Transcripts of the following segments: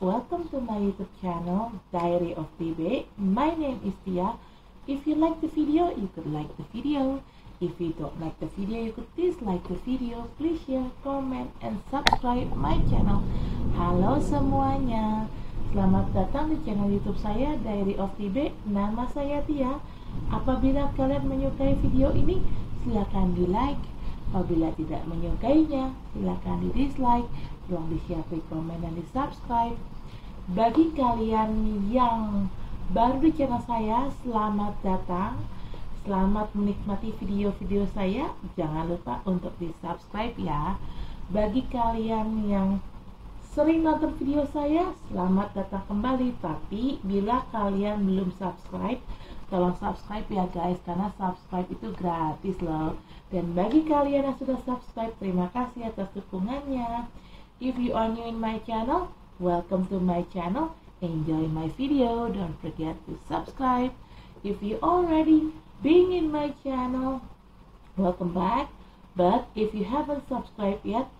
welcome to my YouTube channel, Diary of Tibe. My name is Tia. If you like the video, you could like the video. If you don't like the video, you could dislike the video. Please share, comment, and subscribe my channel. Halo semuanya, selamat datang di channel YouTube saya, Diary of Tibe. Nama saya Tia. Apabila kalian menyukai video ini, silakan di like. Apabila tidak menyukainya, silakan di dislike. Tolong di share, komen, dan di subscribe. Bagi kalian yang baru di channel saya, selamat datang. Selamat menikmati video-video saya. Jangan lupa untuk di subscribe ya. Bagi kalian yang sering nonton video saya, selamat datang kembali. Tapi bila kalian belum subscribe, tolong subscribe ya guys, karena subscribe itu gratis loh. Dan bagi kalian yang sudah subscribe, terima kasih atas dukungannya. If you are new in my channel, welcome to my channel. Enjoy my video. Don't forget to subscribe. If you already been in my channel, welcome back. But if you haven't subscribed yet,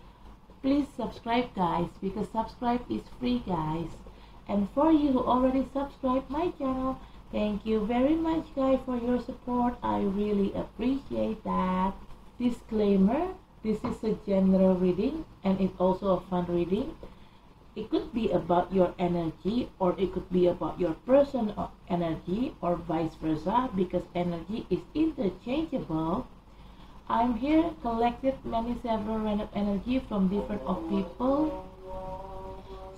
please subscribe guys, because subscribe is free guys. And for you who already subscribed my channel, thank you very much guys for your support. I really appreciate that. Disclaimer, this is a general reading and it's also a fun reading. It could be about your energy, or it could be about your personal energy, or vice versa, because energy is interchangeable. I'm here collected several random energy from different of people,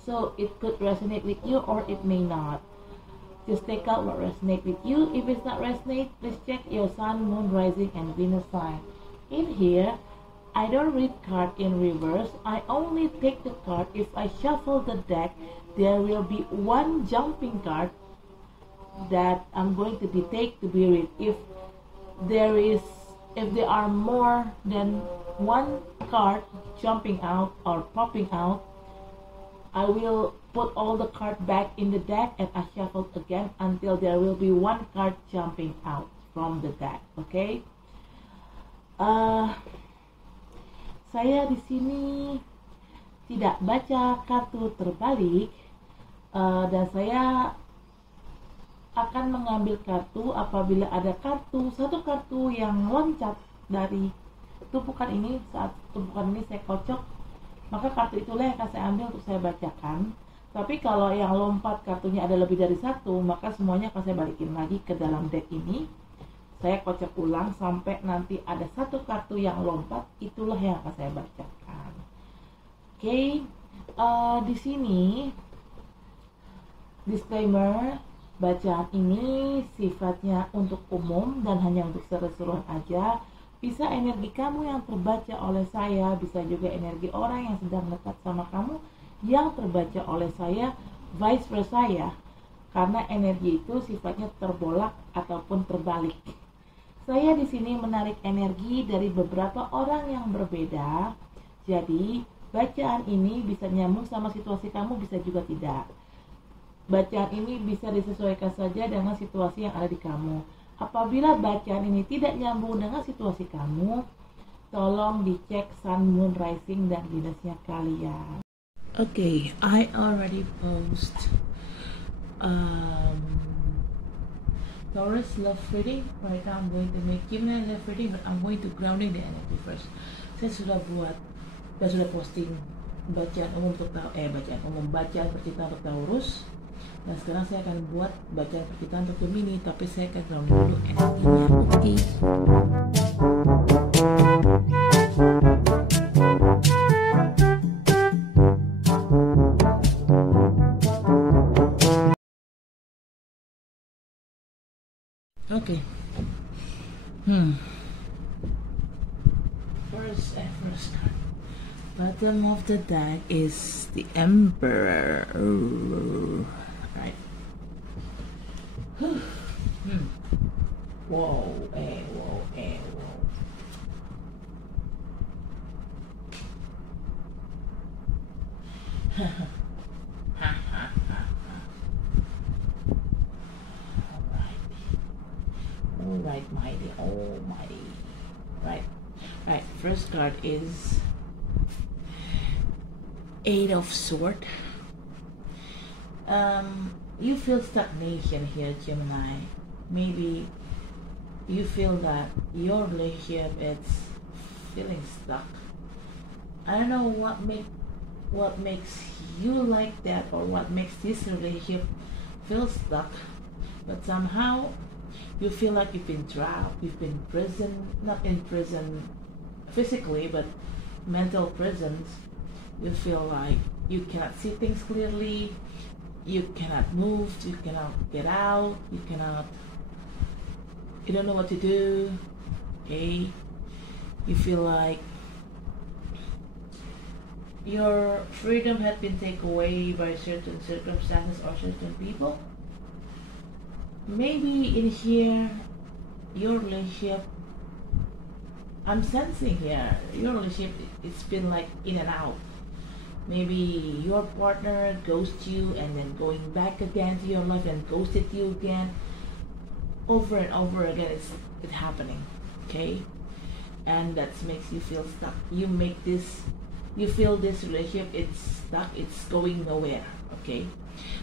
so it could resonate with you or it may not. Just take out what resonates with you. If it's not resonate, please check your sun, moon, rising, and Venus sign. In here, I don't read card in reverse. I only take the card. If I shuffle the deck, there will be one jumping card that I'm going to take to be read. If there are more than one card jumping out or popping out, I will put all the card back in the deck and I shuffle again until there will be one card jumping out from the deck. Okay? Saya di sini tidak baca kartu terbalik, dan saya akan mengambil kartu apabila ada satu kartu yang loncat dari tumpukan ini. Saat tumpukan ini saya kocok, maka kartu itulah yang akan saya ambil untuk saya bacakan. Tapi kalau yang lompat kartunya ada lebih dari satu, maka semuanya akan saya balikin lagi ke dalam deck ini. Saya kocok ulang sampai nanti ada satu kartu yang lompat, itulah yang akan saya bacakan. Oke, di sini disclaimer, bacaan ini sifatnya untuk umum dan hanya untuk seru-seruan aja. Bisa energi kamu yang terbaca oleh saya, bisa juga energi orang yang sedang dekat sama kamu yang terbaca oleh saya, vice versa ya. Karena energi itu sifatnya terbolak ataupun terbalik. Saya di sini menarik energi dari beberapa orang yang berbeda. Jadi, bacaan ini bisa nyambung sama situasi kamu, bisa juga tidak. Bacaan ini bisa disesuaikan saja dengan situasi yang ada di kamu. Apabila bacaan ini tidak nyambung dengan situasi kamu, tolong dicek sun, moon, rising, dan Venusnya kalian. Okay, I already post Taurus love reading. Right now I'm going to make Gemini love reading, but I'm going to grounding the energy first. Saya sudah posting bacaan umum untuk bacaan percintaan untuk Taurus. Dan sekarang saya akan buat bacaan percintaan untuk Gemini, tapi saya akan grounding dulu energinya. Oke. Okay. First card. Bottom of the deck is the Emperor. Right. Whoa, whoa. Almighty. Right. First card is Eight of Swords. You feel stagnation here, Gemini. Maybe you feel that your relationship is feeling stuck. I don't know what makes you like that, or what makes this relationship feel stuck, but somehow you feel like you've been trapped, you've been prison, not in prison physically, but mental prisons. You feel like you cannot see things clearly, you cannot move, you cannot get out, you don't know what to do. Okay, you feel like your freedom had been taken away by certain circumstances or certain people. Maybe in here, your relationship, I'm sensing here, your relationship, it's been like in and out. Maybe your partner ghosted you and then going back again to your life and ghosted you again. Over and over again, it's happening. Okay, and that makes you feel stuck. You feel this relationship, it's stuck, it's going nowhere. Okay,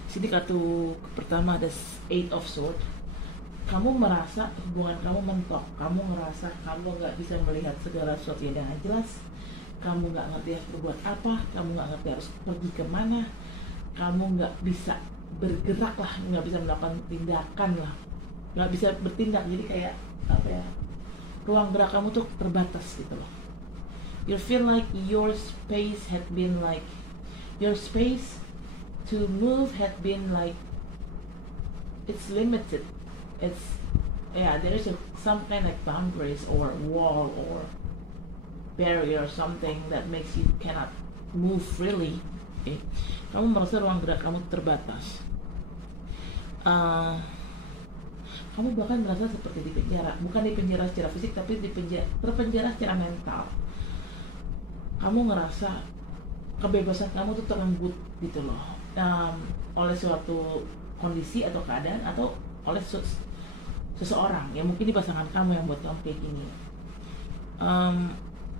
sini kartu pertama ada Eight of Swords. Kamu merasa hubungan kamu mentok, kamu ngerasa kamu nggak bisa melihat segala sesuatu yang dengan jelas, kamu nggak ngerti harus berbuat apa, kamu nggak ngerti harus pergi kemana, kamu nggak bisa bergerak lah, nggak bisa melakukan tindakan lah, nggak bisa bertindak. Jadi kayak apa ya, ruang gerak kamu tuh terbatas gitu loh. You feel like your space to move had been like, it's limited. There is some kind of boundaries or wall or barrier or something that makes you cannot move freely. Okay, kamu merasa ruang gerak kamu terbatas. Kamu bahkan merasa seperti di penjara, bukan di penjara secara fisik, tapi terpenjara secara mental. Kamu ngerasa kebebasan kamu tuh terenggut gitu loh, oleh suatu kondisi atau keadaan, atau oleh seseorang ya, mungkin di pasangan kamu yang buat kamu kayak gini.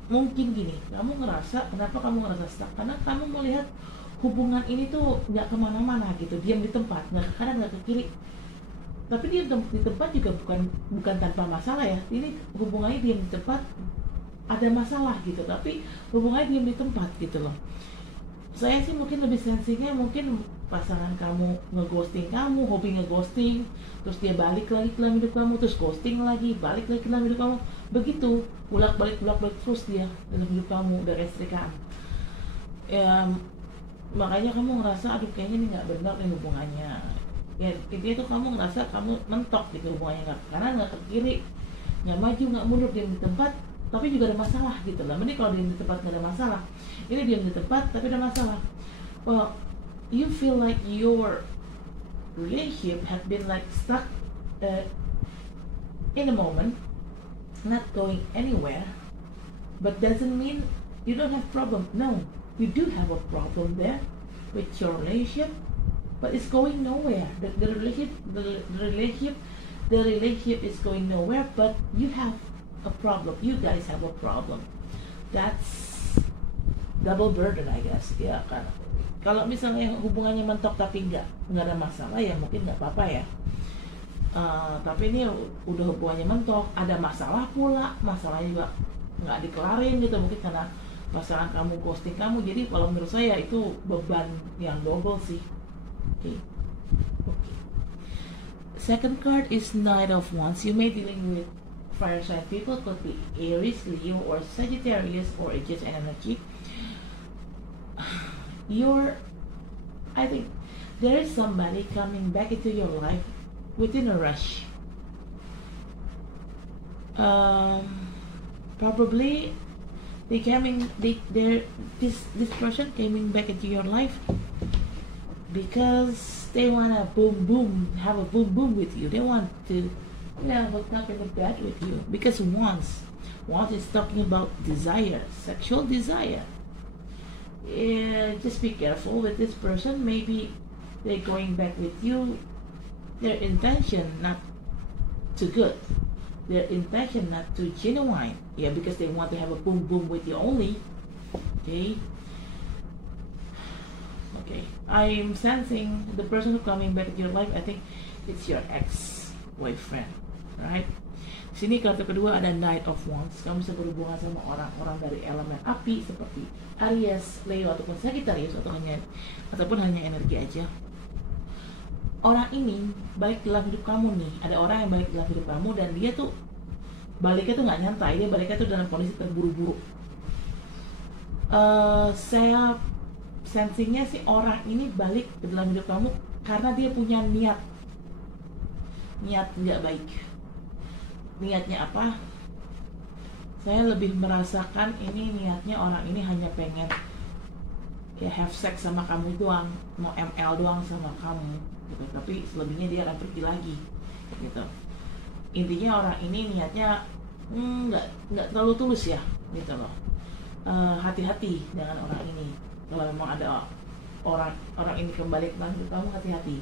Mungkin gini, kamu ngerasa, kenapa kamu ngerasa stuck? Karena kamu melihat hubungan ini tuh nggak kemana-mana gitu, diam di tempat, nggak ke kanan nggak ke kiri. Tapi diam di tempat juga bukan tanpa masalah ya. Ini hubungannya diam di tempat, ada masalah gitu, tapi hubungannya diam di tempat gitu loh. Saya sih mungkin lebih sensinya, mungkin pasangan kamu ngeghosting kamu, hobi ngeghosting, terus dia balik lagi ke dalam hidup kamu, terus ghosting lagi, balik lagi ke dalam hidup kamu, begitu bolak-balik terus dia dalam hidup kamu, dari istrikan. Ya makanya kamu ngerasa, aduh kayaknya ini nggak benar nih hubungannya. Ya intinya tuh kamu ngerasa kamu mentok gitu hubungannya, karena nggak ke kiri, nggak maju, nggak mundur, diam di tempat, tapi juga ada masalah gitu lah. Mending kalau diam di tempat nggak ada masalah, ini diam di tempat tapi ada masalah. Well, you feel like your relationship has been like stuck in a moment, not going anywhere, but doesn't mean you don't have problem. No, you do have a problem there with your relationship, but it's going nowhere. The relationship is going nowhere, but you have a problem. You guys have a problem. That's double burden, I guess. Ya kan. Kalau misalnya hubungannya mentok tapi nggak ada masalah, ya mungkin nggak apa-apa ya. Tapi ini udah hubungannya mentok, ada masalah pula, masalahnya juga nggak dikelarin gitu, mungkin karena pasangan kamu ghosting kamu. Jadi kalau menurut saya itu beban yang double sih. Okay. Second card is Knight of Wands. You may dealing with fire sign people, could be Aries, Leo, or Sagittarius, or Aegis energy. I think there is somebody coming back into your life within a rush. Probably this person coming back into your life because they wanna have a boom boom with you. They want to hook up in the bed with you, because once is talking about desire, sexual desire. Just be careful with this person. Maybe they're going back with you, their intention not too good, their intention not too genuine. Yeah, because they want to have a boom boom with you only. Okay, Okay, I'm sensing the person who coming back into your life, I think it's your ex-boyfriend, right? Sini kartu kedua ada Knight of Wands. Kamu bisa berhubungan sama orang-orang dari elemen api seperti Aries, Leo ataupun Sagittarius ataupun hanya energi aja. Orang ini balik dalam hidup kamu nih. Ada orang yang balik dalam hidup kamu dan dia tuh baliknya tuh nggak nyantai. Dia baliknya tuh dalam kondisi terburu-buru. Saya sensingnya sih orang ini balik ke dalam hidup kamu karena dia punya niat nggak baik. Niatnya apa? Saya lebih merasakan ini niatnya orang ini hanya pengen ya have sex sama kamu doang, mau ML doang sama kamu gitu. Tapi selebihnya dia akan pergi lagi gitu. Intinya orang ini niatnya nggak terlalu tulus ya gitu loh. Hati-hati dengan orang ini. Kalau memang ada orang ini kembali ke dalam hidup kamu, hati-hati.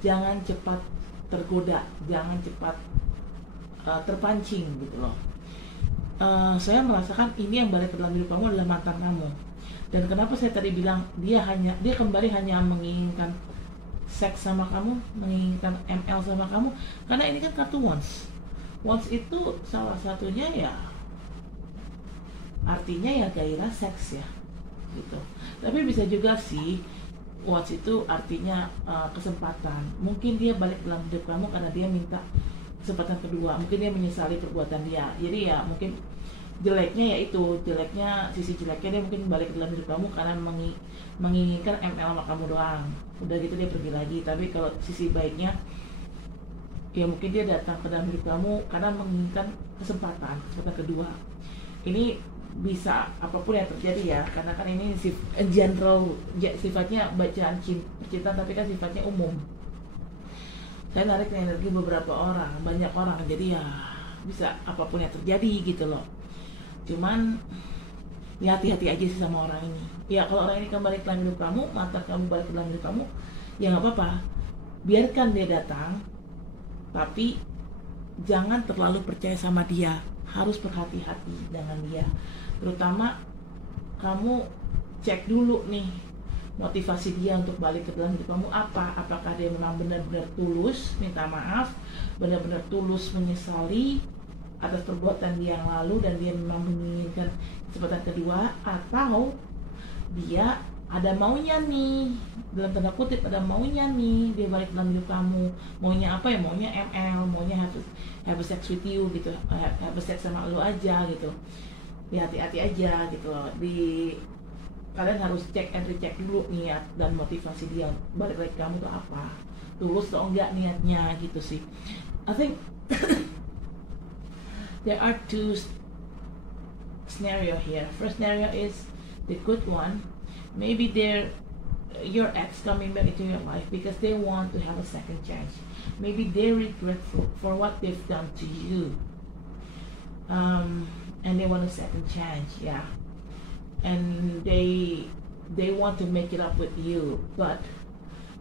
Jangan cepat tergoda, jangan cepat terpancing gitu loh. Saya merasakan ini yang balik ke dalam hidup kamu adalah mantan kamu. Dan kenapa saya tadi bilang dia kembali hanya menginginkan seks sama kamu, menginginkan ML sama kamu, karena ini kan kartu Wands. Wands itu salah satunya ya artinya ya gairah seks ya gitu. Tapi bisa juga sih Wands itu artinya kesempatan. Mungkin dia balik dalam hidup kamu karena dia minta kesempatan kedua, mungkin dia menyesali perbuatan dia. Jadi ya mungkin jeleknya sisi jeleknya dia mungkin balik ke dalam hidup kamu karena menginginkan ML sama kamu doang. Udah gitu dia pergi lagi. Tapi kalau sisi baiknya ya mungkin dia datang ke dalam hidup kamu karena menginginkan kesempatan kedua. Ini bisa apapun yang terjadi ya, karena kan ini general sifatnya bacaan cinta, tapi kan sifatnya umum. Saya narik energi beberapa orang, banyak orang, jadi ya bisa apapun yang terjadi gitu loh. Cuman ya hati-hati aja sih sama orang ini. Ya kalau orang ini kembali ke dalam hidup kamu, mantan kamu balik ke dalam hidup kamu, ya nggak apa-apa, biarkan dia datang, tapi jangan terlalu percaya sama dia. Harus berhati-hati dengan dia. Terutama kamu cek dulu nih motivasi dia untuk balik ke dalam hidup kamu apa. Apakah dia memang benar-benar tulus minta maaf, benar-benar tulus menyesali atas perbuatan dia yang lalu dan dia memang menginginkan kesempatan kedua, atau dia ada maunya nih, dalam tanda kutip ada maunya nih, dia balik dalam hidup kamu. Maunya apa ya? Maunya ML, maunya have sex with you gitu, have sex sama lu aja gitu. Ya hati-hati aja gitu loh. Kalian harus cek and recheck dulu niat dan motivasi dia balik lagi kamu tuh apa, tulus atau enggak niatnya gitu sih. I think there are two scenario here. First scenario is the good one. Maybe your ex coming back into your life because they want to have a second chance. Maybe they're regretful for what they've done to you, and they want a second chance. Yeah, and they want to make it up with you. But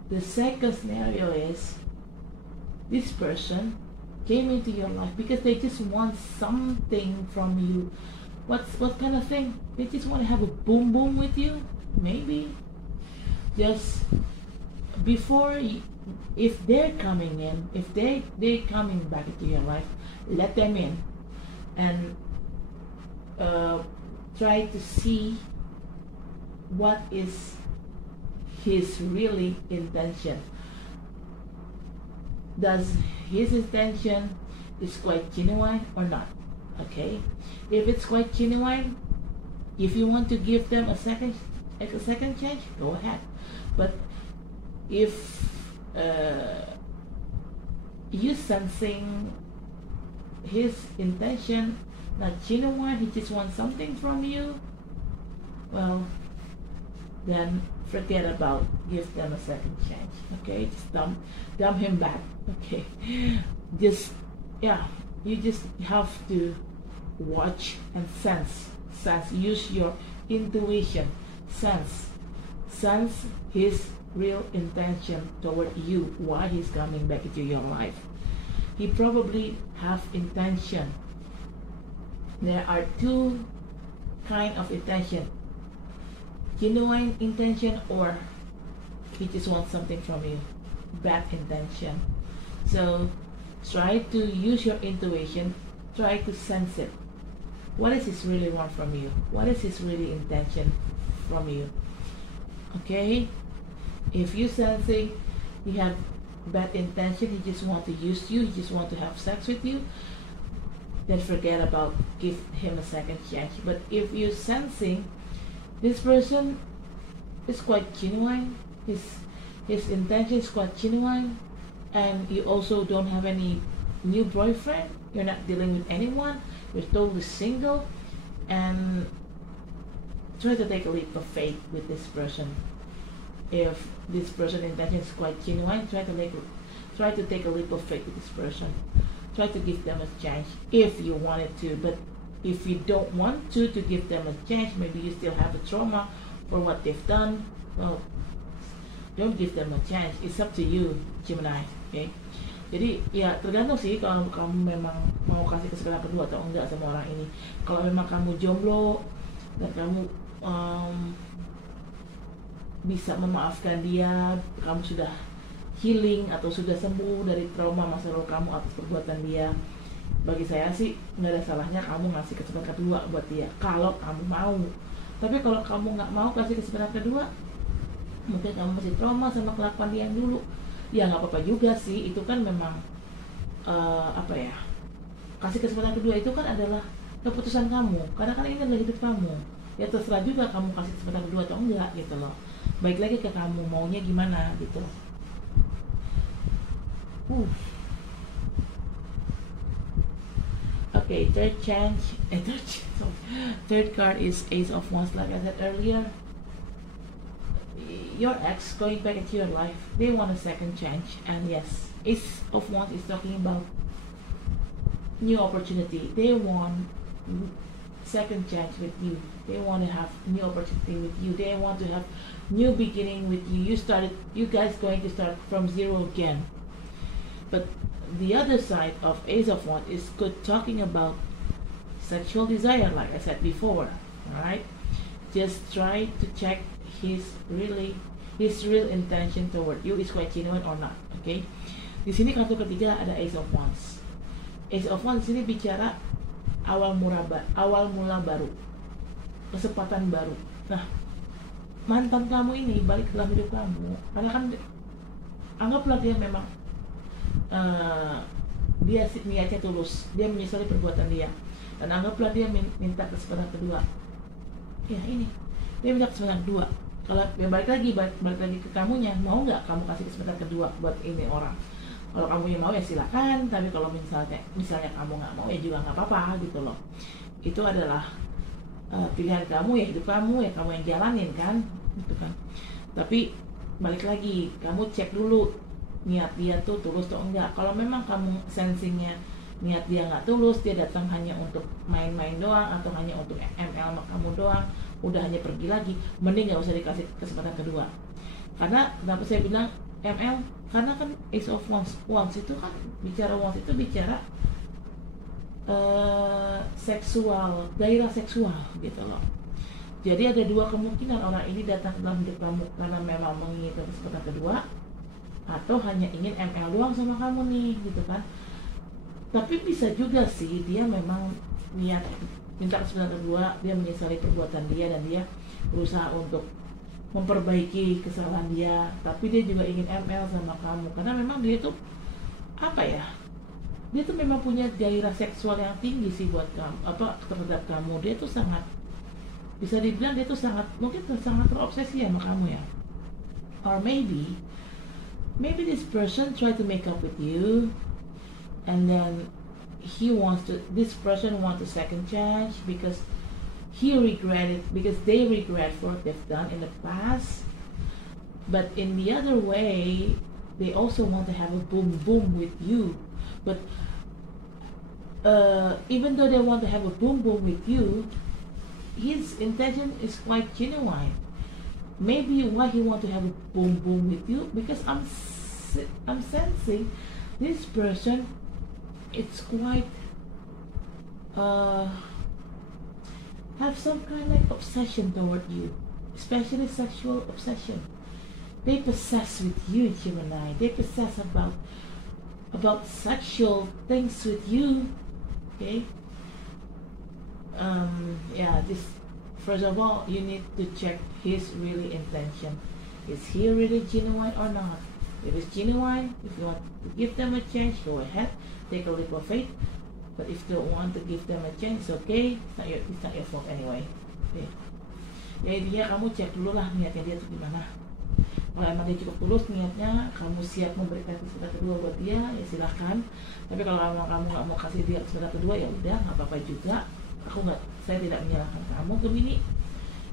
the second scenario is this person came into your life because they just want something from you. What kind of thing? They just want to have a boom boom with you. Maybe just before if they're coming in, if they're coming back into your life, let them in and try to see what is his really intention. Does his intention is quite genuine or not? Okay, if it's quite genuine, if you want to give them a second chance, go ahead. But if you sensing his intention not genuine, he just wants something from you, well, then forget about give them a second chance. Okay, just dump him back. Okay, you just have to watch and sense. Use your intuition. Sense his real intention toward you, why he's coming back into your life. He probably have intention. There are two kind of intention: genuine intention or he just wants something from you. Bad intention. So try to use your intuition. Try to sense it. What does he really want from you? What is his really intention from you? Okay? If you sensing you have bad intention, he just want to use you, he just want to have sex with you, then forget about give him a second chance. But if you're sensing this person is quite genuine, his intention is quite genuine, and you also don't have any new boyfriend, you're not dealing with anyone, you're totally single, and try to take a leap of faith with this person. If this person's intention is quite genuine, try to take a leap of faith with this person. Try to give them a chance if you wanted to. But if you don't want to give them a chance, maybe you still have a trauma for what they've done, well, don't give them a chance. It's up to you, Gemini. Okay? Jadi ya tergantung sih kalau kamu memang mau kasih kesempatan kedua atau enggak sama orang ini. Kalau memang kamu jomblo dan kamu bisa memaafkan dia, kamu sudah healing atau sudah sembuh dari trauma masa lalu kamu atas perbuatan dia, bagi saya sih nggak ada salahnya kamu ngasih kesempatan kedua buat dia kalau kamu mau. Tapi kalau kamu nggak mau kasih kesempatan kedua, mungkin kamu masih trauma sama kelakuan dia yang dulu, ya nggak apa-apa juga sih. Itu kan memang kasih kesempatan kedua itu kan adalah keputusan kamu, karena kan ini adalah hidup kamu. Ya terserah juga kamu kasih kesempatan kedua atau enggak gitu loh. Baik lagi ke kamu maunya gimana gitu. Okay, third card is Ace of Wands. Like I said earlier, your ex going back into your life, they want a second chance. And yes, Ace of Wands is talking about new opportunity. They want second chance with you. They want to have new opportunity with you. They want to have new beginning with you. You guys going to start from zero again. But the other side of Ace of Wands is good, talking about sexual desire, like I said before. Alright, just try to check his real intention toward you is quite genuine or not. Okay, di sini kartu ketiga ada Ace of Wands. Ace of Wands di sini bicara awal mula baru, kesempatan baru. Nah, mantan kamu ini balik dalam hidup kamu karena kan anggaplah dia memang dia niatnya tulus, dia menyesali perbuatan dia, dan anggaplah dia minta kesempatan kedua. Ya ini, dia minta kesempatan kedua. Kalau ya balik lagi ke kamunya, mau nggak kamu kasih kesempatan kedua buat ini orang? Kalau kamu yang mau ya silakan, tapi kalau misalnya kamu nggak mau ya juga nggak apa-apa gitu loh. Itu adalah pilihan kamu, ya hidup kamu, ya kamu yang jalanin kan, gitu kan. Tapi balik lagi, kamu cek dulu niat dia tuh tulus atau enggak. Kalau memang kamu sensingnya niat dia nggak tulus, dia datang hanya untuk main-main doang atau hanya untuk ML sama kamu doang, udah hanya pergi lagi, mending nggak usah dikasih kesempatan kedua. Karena kenapa saya bilang ML? Karena kan Ace of Wands itu kan bicara seksual, gairah seksual gitu loh. Jadi ada dua kemungkinan, orang ini datang ke dalam hidup kamu karena memang menginginkan kesempatan kedua, atau hanya ingin ML doang sama kamu nih gitu kan. Tapi bisa juga sih dia memang niat minta kesempatan kedua, dia menyesali perbuatan dia dan dia berusaha untuk memperbaiki kesalahan dia, tapi dia juga ingin ML sama kamu karena memang dia tuh dia tuh memang punya gairah seksual yang tinggi sih buat kamu, terhadap kamu. Dia tuh sangat, bisa dibilang dia tuh mungkin sangat terobsesi sama kamu ya. Or maybe this person try to make up with you, and then this person wants a second chance because they regret what they've done in the past. But in the other way, they also want to have a boom with you. But even though they want to have a boom with you, his intention is quite genuine. Maybe why he want to have a boom with you, because I'm sensing this person, it's quite have some kind of like obsession toward you, especially sexual obsession. They possess with you, Gemini. They possess about sexual things with you. Okay. Yeah. This, first of all, you need to check his really intention. Is he really genuine or not? If it's genuine, if you want to give them a chance, go ahead, take a leap of faith. But if you don't want to give them a chance, okay, it's not your fault anyway. Okay. Ya intinya kamu cek dulu lah niatnya dia tuh gimana. Kalau emang dia cukup tulus niatnya, kamu siap memberikan kesempatan kedua buat dia, ya silahkan. Tapi kalau emang kamu nggak mau kasih dia kesempatan kedua, ya udah, nggak apa-apa juga. Saya tidak menyalahkan kamu, Gemini.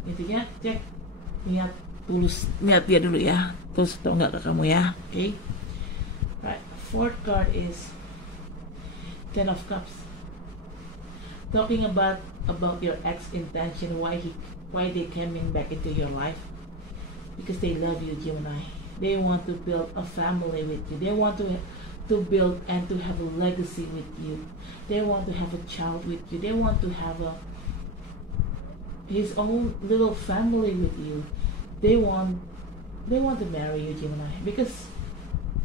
Intinya cek niat tulus, niat dia dulu ya, tulus atau enggak ke kamu ya. Okay. Right. Fourth card is Ten of Cups. Talking about your ex intention, why they coming back into your life. Because they love you, Gemini. They want to build a family with you. They want to build and to have a legacy with you. They want to have a child with you. They want to have his own little family with you. They want to marry you, Gemini, because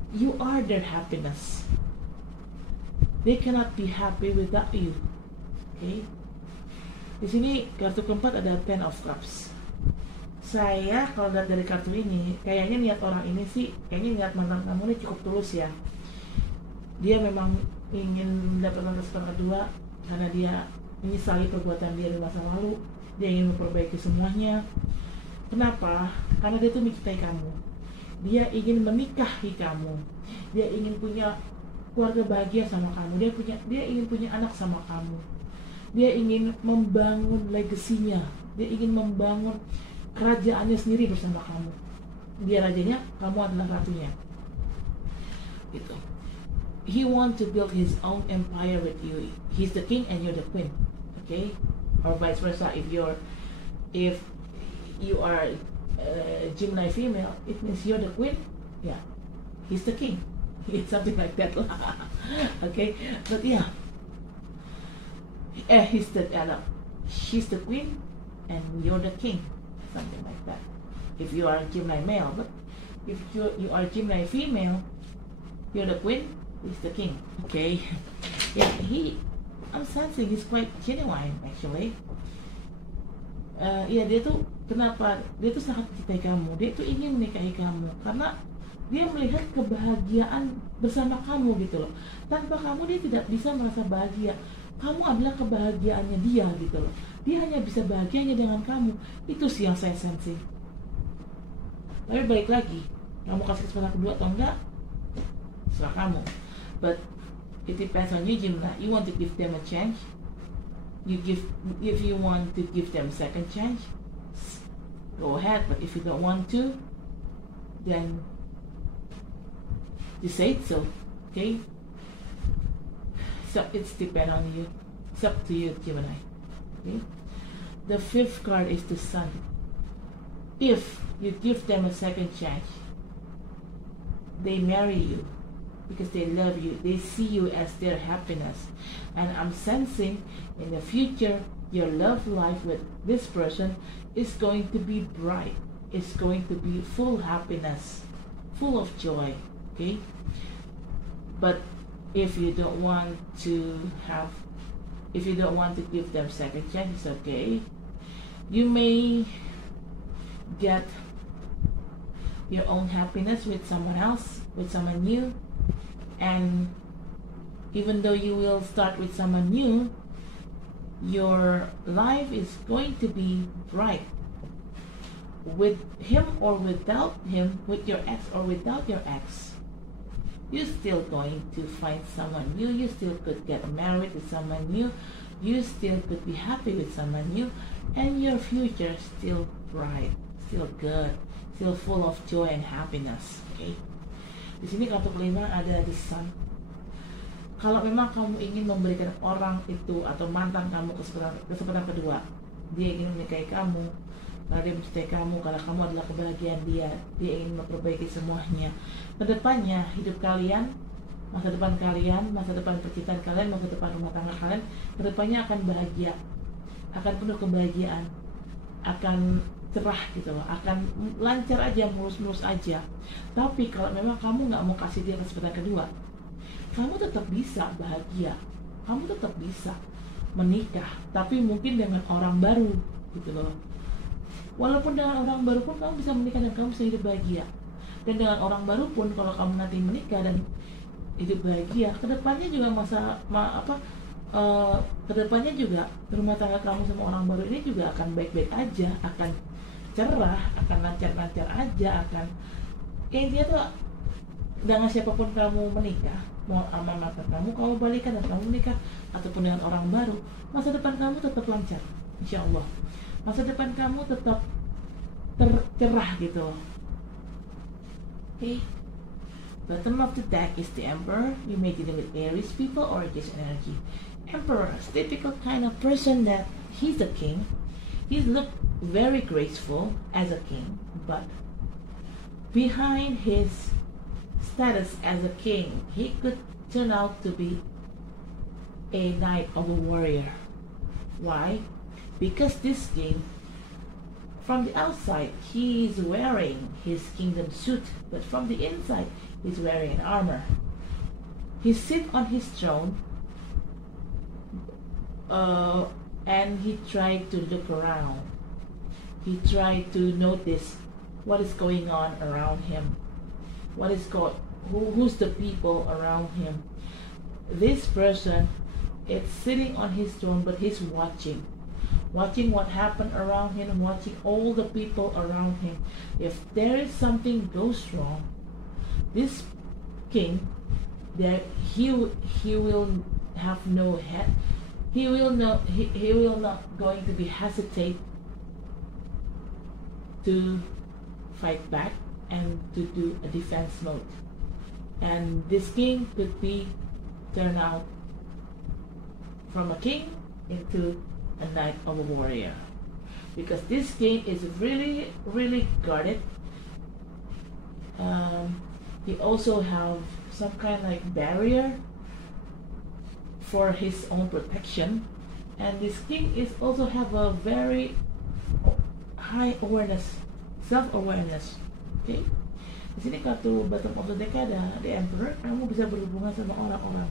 you are their happiness. They cannot be happy without you. Okay? Di sini kartu keempat ada Ten of Cups. Saya kalau lihat dari kartu ini, kayaknya niat orang ini sih, kayaknya niat mantan kamu ini cukup tulus ya. Dia memang ingin mendapatkan kesempatan kedua karena dia menyesali perbuatan dia di masa lalu. Dia ingin memperbaiki semuanya. Kenapa? Karena dia tuh mencintai kamu. Dia ingin menikahi kamu. Dia ingin punya keluarga bahagia sama kamu. Dia ingin punya anak sama kamu. Dia ingin membangun legasinya. Dia ingin membangun kerajaannya sendiri bersama kamu. Dia rajanya, kamu adalah ratunya. Gitu. He want to build his own empire with you. He's the king and you're the queen. Okay? Or vice versa. If you are Gemini female, it means you're the queen. Yeah. He's the king. It's something like that. Okay? But yeah. She's the queen and you're the king. Something like that. If you are Gemini male, but if you are Gemini female, you're the queen, he's the king. Okay. Yeah, I'm sensing he's quite genuine actually. Ya dia tuh kenapa? Dia tuh sangat mencintai kamu. Dia tuh ingin menikahi kamu karena dia melihat kebahagiaan bersama kamu gitu loh. Tanpa kamu dia tidak bisa merasa bahagia. Kamu adalah kebahagiaannya dia gitu loh. Dia hanya bisa bahagianya dengan kamu. Itu sih yang saya sensing. Tapi balik lagi, kamu kasih kesempatan kedua atau enggak, serah kamu. But it depends on you, Gemini. You want to give them a chance. If you want to give them a second chance, go ahead. But if you don't want to, then you say it so. Okay? So it's depend on you. It's up to you, Gemini. Okay? The fifth card is the Sun. If you give them a second chance, they marry you because they love you. They see you as their happiness. And I'm sensing in the future, your love life with this person is going to be bright. It's going to be full happiness, full of joy. Okay? But if you don't want to give them second chance, it's okay. You may get your own happiness with someone else, with someone new, and even though you will start with someone new, your life is going to be bright. With him or without him, with your ex or without your ex, you're still going to find someone new. You still could get married with someone new. You still could be happy with someone new, and your future is still bright, still good, still full of joy and happiness. Okay. Di sini kartu kelima ada the Sun. Kalau memang kamu ingin memberikan orang itu atau mantan kamu kesempatan kedua, dia ingin menikahi kamu, karena dia mencintai kamu, karena kamu adalah kebahagiaan dia ingin memperbaiki semuanya. Kedepannya hidup kalian, masa depan kalian, masa depan percintaan kalian, masa depan rumah tangga kalian, kedepannya akan bahagia, akan penuh kebahagiaan, akan cerah gitu loh, akan lancar aja, mulus-mulus aja. Tapi kalau memang kamu nggak mau kasih dia kesempatan kedua, kamu tetap bisa bahagia, kamu tetap bisa menikah, tapi mungkin dengan orang baru gitu loh. Walaupun dengan orang baru pun kamu bisa menikah dan kamu bisa hidup bahagia. Dan dengan orang baru pun kalau kamu nanti menikah dan hidup bahagia, kedepannya juga kedepannya juga rumah tangga kamu sama orang baru ini juga akan baik-baik aja, akan cerah, akan lancar-lancar aja, akan dia tuh dengan siapapun kamu menikah, mau sama mantan kamu balikan dan kamu menikah, ataupun dengan orang baru, masa depan kamu tetap lancar, insya Allah. Masa depan kamu tetap cerah gitu. Okay. Bottom of the deck is the Emperor. You may deal with Aries people or just energy. Emperor is typical kind of person that he's a king. He look very graceful as a king, but behind his status as a king, he could turn out to be a knight of a warrior. Why? Because this king, from the outside, he is wearing his kingdom suit, but from the inside, he's wearing an armor. He sits on his throne, and he tried to look around. He tried to notice what is going on around him. Who's the people around him? This person is sitting on his throne, but he's watching what happened around him, watching all the people around him. If there is something goes wrong, this king, that he will have no head. He will not going to be hesitate to fight back and to do a defense mode. And this king could be turned out from a king into a knight of a warrior, because this king is really, really guarded. He also have some kind of like barrier for his own protection, and this king is also have a very high awareness, self-awareness. Okay, di sini kartu bottom of the deck ada the Emperor. Kamu bisa berhubungan sama orang-orang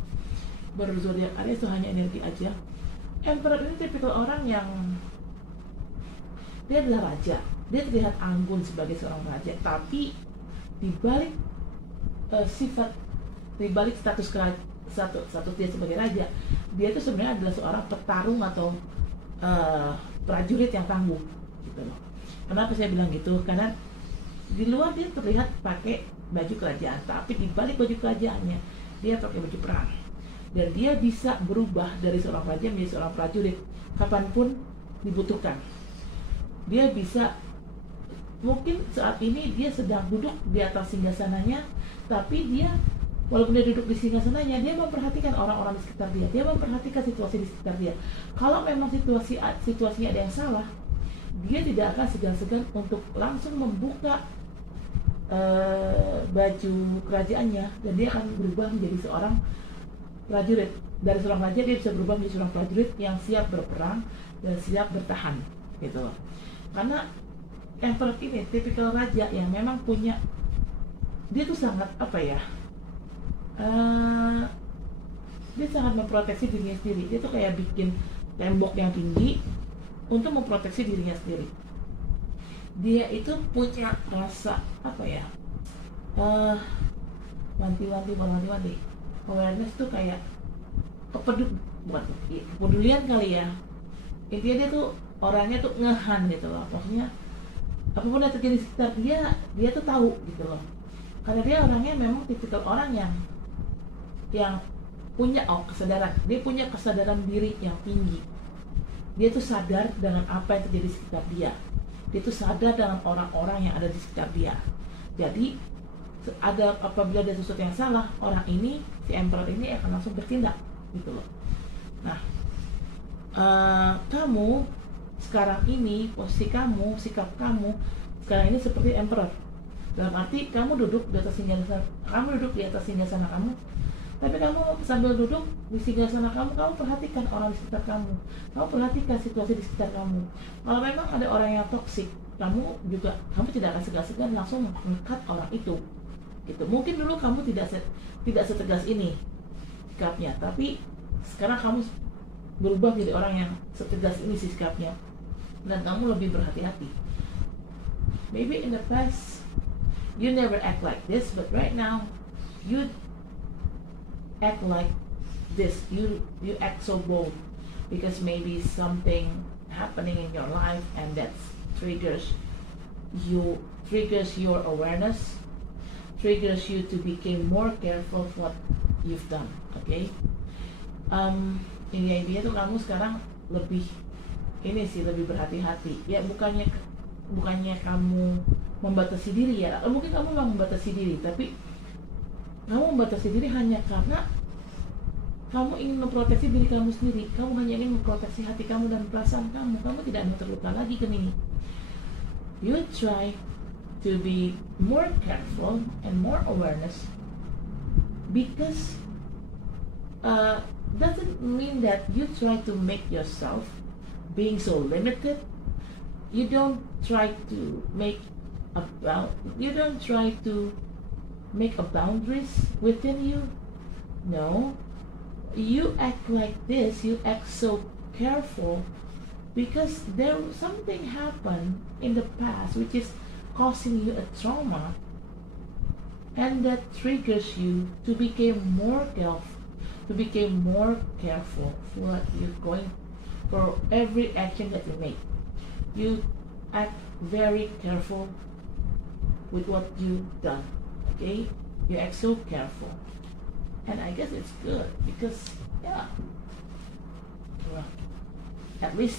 berzodiak Aries, itu hanya energi aja. Emperor ini tipikal orang yang dia adalah raja. Dia terlihat anggun sebagai seorang raja, tapi dibalik dibalik status dia sebagai raja, dia itu sebenarnya adalah seorang petarung atau prajurit yang tangguh gitu loh. Kenapa saya bilang gitu? Karena di luar dia terlihat pakai baju kerajaan, tapi di balik baju kerajaannya dia pakai baju perang. Dan dia bisa berubah dari seorang raja menjadi seorang prajurit kapanpun dibutuhkan. Dia bisa, mungkin saat ini dia sedang duduk di atas singgasananya, tapi dia walaupun dia duduk di singgasananya, dia memperhatikan orang-orang di sekitar dia memperhatikan situasi di sekitar dia. Kalau memang situasinya ada yang salah, dia tidak akan segan-segan untuk langsung membuka baju kerajaannya, dan dia akan berubah menjadi seorang prajurit. Dari seorang raja dia bisa berubah menjadi seorang prajurit yang siap berperang dan siap bertahan gitu. Karena Emperor ini tipikal raja yang memang punya, dia tuh sangat dia sangat memproteksi dirinya sendiri. Dia tuh kayak bikin tembok yang tinggi untuk memproteksi dirinya sendiri. Dia itu punya rasa wanti-wanti awareness tuh, kayak kepedulian kali ya. Intinya dia tuh orangnya tuh ngehan gitu loh. Maksudnya apapun yang terjadi di sekitar dia tuh tahu gitu loh. Karena dia orangnya memang tipikal orang yang punya kesadaran. Dia punya kesadaran diri yang tinggi. Dia tuh sadar dengan apa yang terjadi di sekitar dia. Dia tuh sadar dengan orang-orang yang ada di sekitar dia. Jadi apabila ada sesuatu yang salah, orang ini, si Emperor ini akan langsung bertindak gitu loh. Nah, kamu sekarang ini, posisi kamu, sikap kamu sekarang ini seperti Emperor. Dalam arti kamu duduk di atas singgasana kamu, Tapi kamu sambil duduk di singgah sana kamu perhatikan orang di sekitar kamu perhatikan situasi di sekitar kamu. Kalau memang ada orang yang toksik, kamu tidak akan segan-segan langsung mengangkat orang itu gitu. Mungkin dulu kamu tidak setegas ini sikapnya, tapi sekarang kamu berubah menjadi orang yang setegas ini sikapnya, dan kamu lebih berhati-hati. Maybe in the past you never act like this, but right now you act like this. You act so bold because maybe something happening in your life, and that triggers your awareness, triggers you to become more careful of what you've done. Okay, ini idea tuh kamu sekarang lebih berhati-hati. Ya bukannya kamu membatasi diri ya. Mungkin kamu memang membatasi diri, tapi kamu membatasi diri hanya karena kamu ingin memproteksi diri kamu sendiri. Kamu hanya ingin memproteksi hati kamu dan perasaan kamu. Kamu tidak mau terluka lagi ke ini. You try to be more careful and more awareness, because doesn't mean that you try to make yourself being so limited. You don't try to make a boundaries within you. No, you act like this. You act so careful because there something happened in the past which is causing you a trauma, and that triggers you to become more careful for what you're going, for every action that you make. You act very careful with what you've done. Okay, you act so careful, and I guess it's good because at least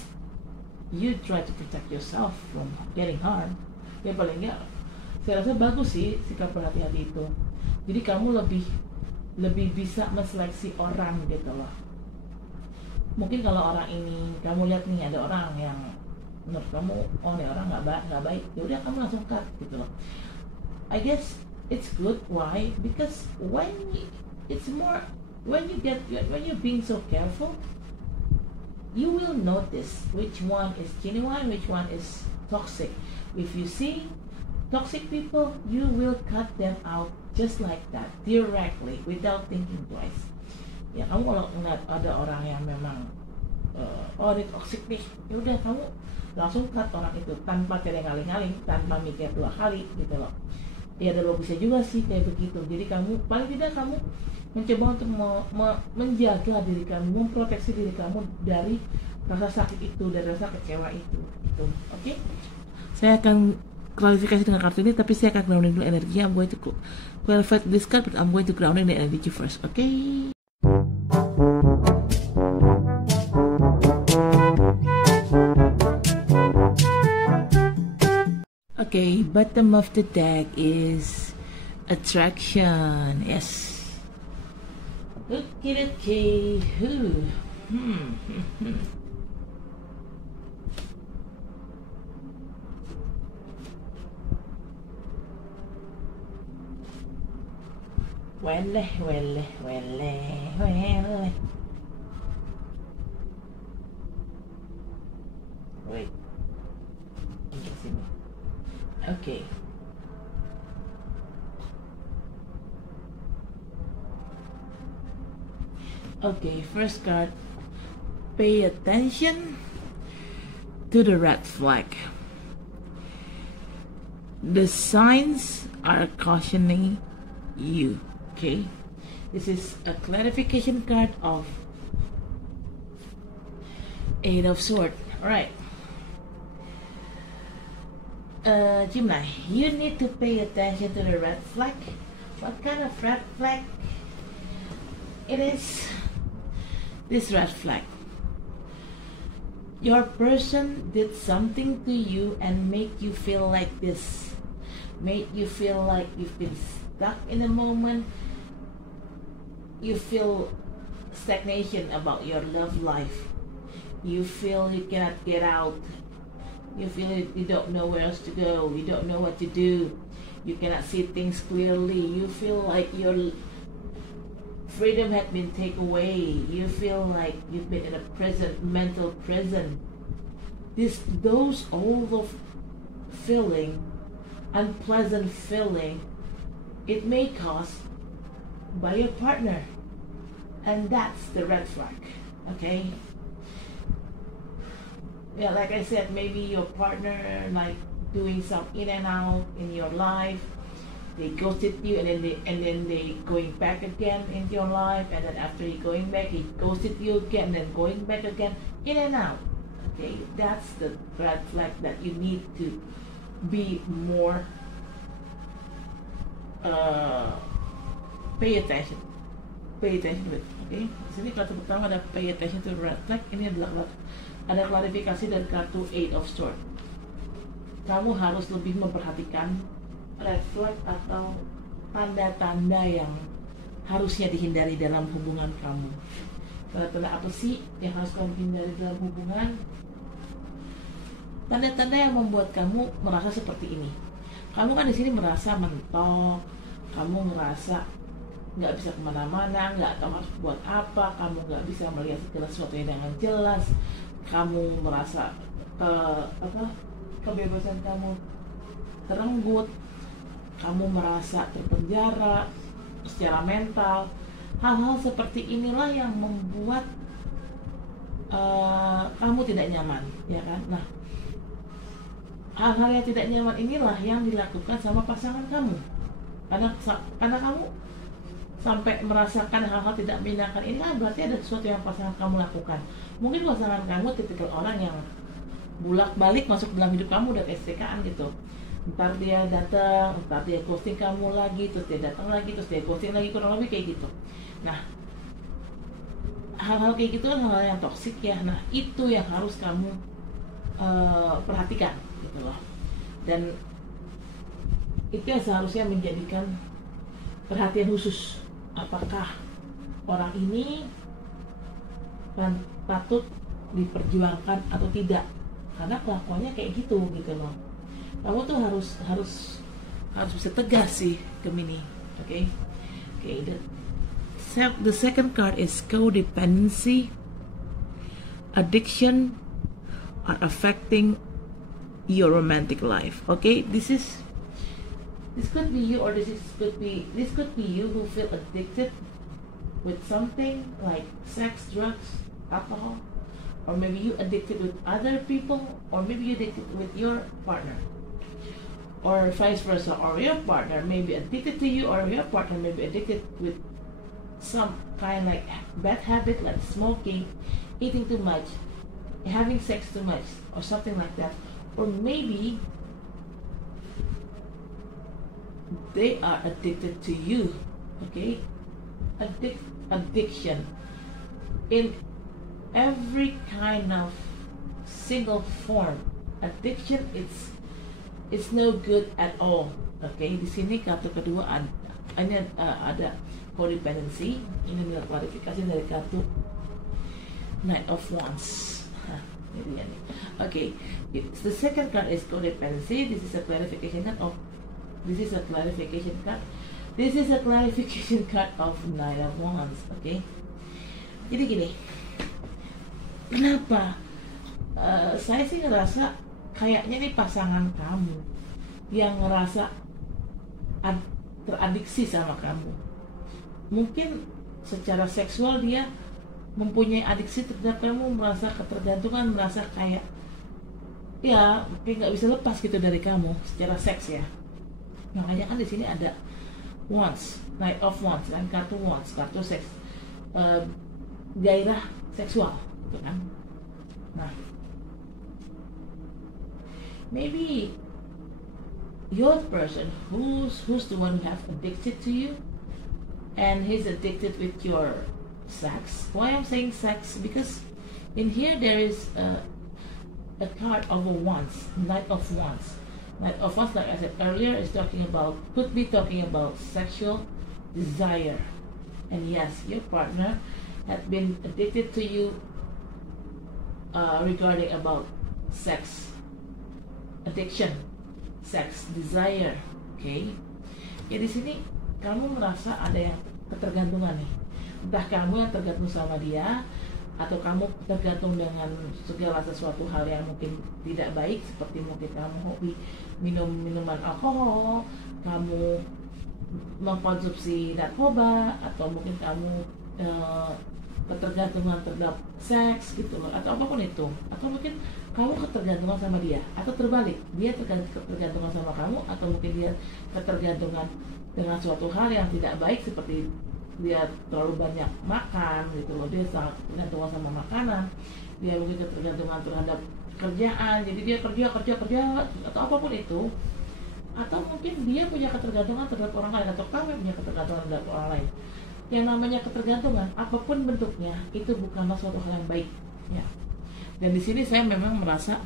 you try to protect yourself from getting harmed. Ya paling nggak, saya rasa bagus sih sikap berhati-hati itu. Jadi kamu lebih bisa menseleksi orang gitu loh. Mungkin kalau orang ini kamu lihat nih ada orang yang menurut kamu, oh ini orang nggak baik, ya udah kamu langsung cut gitu loh. I guess it's good. Why? Because when you're being so careful, you will notice which one is genuine, which one is toxic. If you see toxic people, you will cut them out just like that, directly, without thinking twice. Ya kamu kalau ngeliat ada orang yang memang oh ini toxic nih, ya udah kamu langsung cut orang itu tanpa ngaling-ngaling, tanpa mikir dua kali gitu loh. Ya ada bagusnya juga sih kayak begitu. Jadi kamu paling tidak kamu mencoba untuk menjaga diri kamu, memproteksi diri kamu dari rasa sakit itu, dari rasa kecewa itu gitu. Oke? Saya akan klarifikasi dengan kartu ini, tapi saya akan grounding dulu energinya. I'm going to clarify this card, but I'm going to grounding the energy first. Okay? Okay, bottom of the deck is attraction. Yes. Okay. Well. Wait. Okay. Okay, first card. Pay attention to the red flag. The signs are cautioning you. Okay, this is a clarification card of Eight of Swords. All right, Gemini, you need to pay attention to the red flag. What kind of red flag it is? This red flag. Your person did something to you and make you feel like this. Made you feel like you've been stuck in a moment. You feel stagnation about your love life. You feel you cannot get out. You feel you don't know where else to go. You don't know what to do. You cannot see things clearly. You feel like you're freedom had been taken away. You feel like you've been in a prison, mental prison. All of feeling, unpleasant feeling, it may caused by your partner, and that's the red flag. Okay. Yeah, like I said, maybe your partner like doing some in and out in your life. They ghosted you, and then they going back again into your life, and then after he going back, he ghosted you again, and then going back again, in and out. Okay, that's the red flag that you need to be more pay attention to it. Okay, di sini kartu pertama ada pay attention to red flag. Ini adalah ada klarifikasi dari kartu Eight of Swords. Kamu harus lebih memperhatikan red flag atau tanda-tanda yang harusnya dihindari dalam hubungan kamu. Tanda-tanda apa sih yang harus kamu hindari dalam hubungan? Tanda-tanda yang membuat kamu merasa seperti ini. Kamu kan di sini merasa mentok, kamu merasa nggak bisa kemana-mana, nggak tahu harus buat apa, kamu nggak bisa melihat segala sesuatu yang dengan jelas, kamu merasa kebebasan kamu terenggut, kamu merasa terpenjara secara mental. Hal-hal seperti inilah yang membuat kamu tidak nyaman, ya kan? Nah, hal-hal yang tidak nyaman inilah yang dilakukan sama pasangan kamu, karena kamu sampai merasakan hal-hal tidak menyenangkan ini, kan berarti ada sesuatu yang pasangan kamu lakukan. Mungkin pasangan kamu tipikal orang yang bolak-balik masuk dalam hidup kamu udah kayak setrikaan gitu. Ntar dia datang, ntar dia ghosting kamu lagi, terus dia datang lagi, terus dia ghosting lagi, kurang lebih kayak gitu. Nah, hal-hal kayak gitu kan hal-hal yang toksik ya. Nah, itu yang harus kamu perhatikan gitu loh. Dan itu yang seharusnya menjadikan perhatian khusus. Apakah orang ini patut diperjuangkan atau tidak? Karena kelakuannya kayak gitu loh. Kamu tuh harus bisa tegas sih, Gemini. Okay? The second card is codependency. Addiction are affecting your romantic life. Okay, this could be you, or this could be you who feel addicted with something like sex, drugs, alcohol, or maybe you addicted with other people, or maybe you addicted with your partner, or vice versa, or your partner may be addicted to you, or your partner may be addicted with some kind like bad habit like smoking, eating too much, having sex too much, or something like that. Or maybe they are addicted to you. Okay, addiction in every kind of single form. Addiction it's no good at all. Okay, di sini kartu kedua ada codependency. Ini adalah klarifikasi dari kartu Knight of Wands. Okay, the second card is codependency. This is a clarification card of Knight of Wands. Okay, jadi gini, kenapa saya sih ngerasa kayaknya nih pasangan kamu yang ngerasa teradiksi sama kamu. Mungkin secara seksual dia mempunyai adiksi terhadap kamu, merasa ketergantungan, merasa kayak nggak bisa lepas gitu dari kamu secara seks ya. Makanya kan di sini ada Wands, Knight of Wands, kan kartu Wands, kartu seks, gairah seksual, gitu kan. Nah, maybe you're the person who's the one who have addicted to you, and he's addicted with your sex. Why I'm saying sex? Because in here there is a card of a Wands, Knight of Wands. Knight of Wands, like I said earlier, is could be talking about sexual desire. And yes, your partner had been addicted to you regarding about sex addiction, sex desire. Okay, ya di sini kamu merasa ada yang ketergantungan nih. entah kamu yang tergantung sama dia atau kamu tergantung dengan segala sesuatu hal yang mungkin tidak baik, seperti mungkin kamu hobi minum minuman alkohol, kamu mengkonsumsi narkoba, atau mungkin kamu ketergantungan terhadap seks gitu loh, atau apapun itu, atau mungkin kamu ketergantungan sama dia, atau terbalik, dia ketergantungan sama kamu, atau mungkin dia ketergantungan dengan suatu hal yang tidak baik, seperti dia terlalu banyak makan gitu loh, dia sangat tergantung sama makanan, dia mungkin ketergantungan terhadap kerjaan, jadi dia kerja atau apapun itu, atau mungkin dia punya ketergantungan terhadap orang lain, atau kamu punya ketergantungan terhadap orang lain. Yang namanya ketergantungan apapun bentuknya itu bukanlah suatu hal yang baik ya. Dan di sini saya memang merasa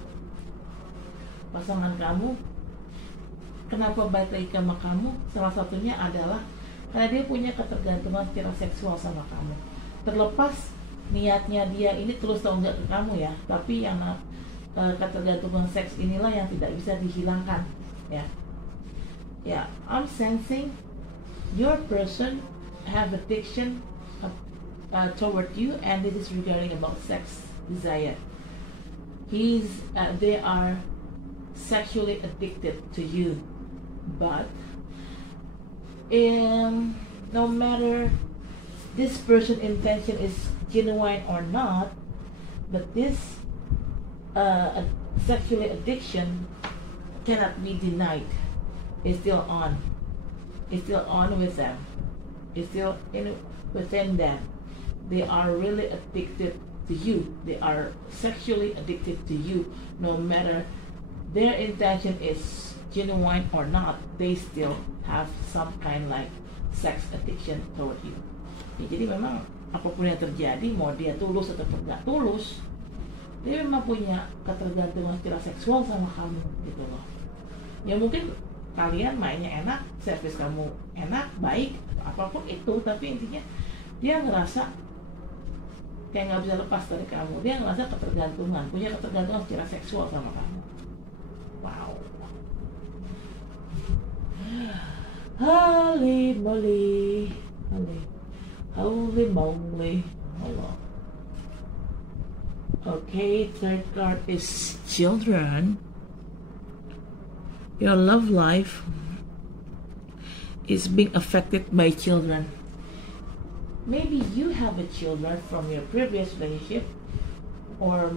pasangan kamu kenapa baik lagi sama kamu, salah satunya adalah karena dia punya ketergantungan secara seksual sama kamu. Terlepas niatnya dia ini tulus atau enggak ke kamu ya, tapi yang ketergantungan seks inilah yang tidak bisa dihilangkan ya. Ya, I'm sensing your person have addiction toward you, and this is regarding about sex desire. They are sexually addicted to you, but no matter this person intention is genuine or not, but this sexually addiction cannot be denied. It's still on. It's still on with them. It's still within them. They are really addicted to you. They are sexually addicted to you. No matter their intention is genuine or not, they still have some kind like sex addiction toward you. Ya, jadi memang apapun yang terjadi, mau dia tulus atau tidak tulus, dia memang punya ketergantungan secara seksual sama kamu gitu loh. Ya mungkin kalian mainnya enak, servis kamu enak, baik, apapun itu, tapi intinya dia ngerasa kayak nggak bisa lepas dari kamu. Dia ngerasa ketergantungan, punya ketergantungan secara seksual sama kamu. Wow. Holy moly, holy moly, Allah. Okay, third card is children. Your love life is being affected by children. Maybe you have a children from your previous relationship, or